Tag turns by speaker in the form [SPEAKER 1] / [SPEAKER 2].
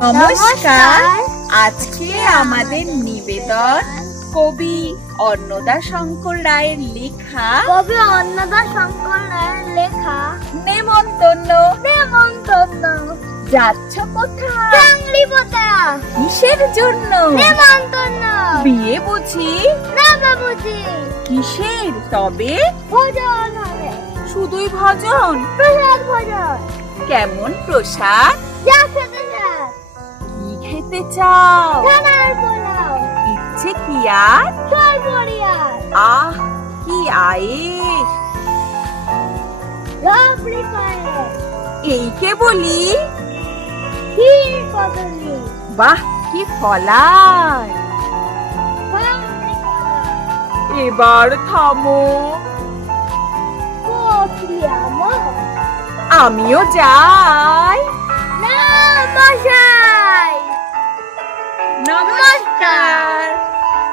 [SPEAKER 1] নমস্কার। আজকে আমাদের নিবেদন কবি অন্নদা শঙ্কর রায়ের লেখা।
[SPEAKER 2] কবি অন্নদা শঙ্কর রায়ের লেখা।
[SPEAKER 1] নেমন্তন্ন।
[SPEAKER 2] নেমন্তন্ন।
[SPEAKER 1] যাচ্ছ কোথায়?
[SPEAKER 2] চাংড়ি পোতা
[SPEAKER 1] কিসের জন্য?
[SPEAKER 2] নেমন্তন্ন।
[SPEAKER 1] বিয়ে বুঝি?
[SPEAKER 2] না বাবুজি
[SPEAKER 1] কিসের? তবে?
[SPEAKER 2] ভোজন হবে।
[SPEAKER 1] শুধুই ভজন?
[SPEAKER 2] প্রসাদ ভোজন।
[SPEAKER 1] কেমন প্রসাদ?
[SPEAKER 2] যা খেতে
[SPEAKER 1] খেতে চাও ইচ্ছে কি আর? আহ কি আয়েস বলি? বাহ কি ফলায়। এবার থামো। আমিও যাই। নমস্কার।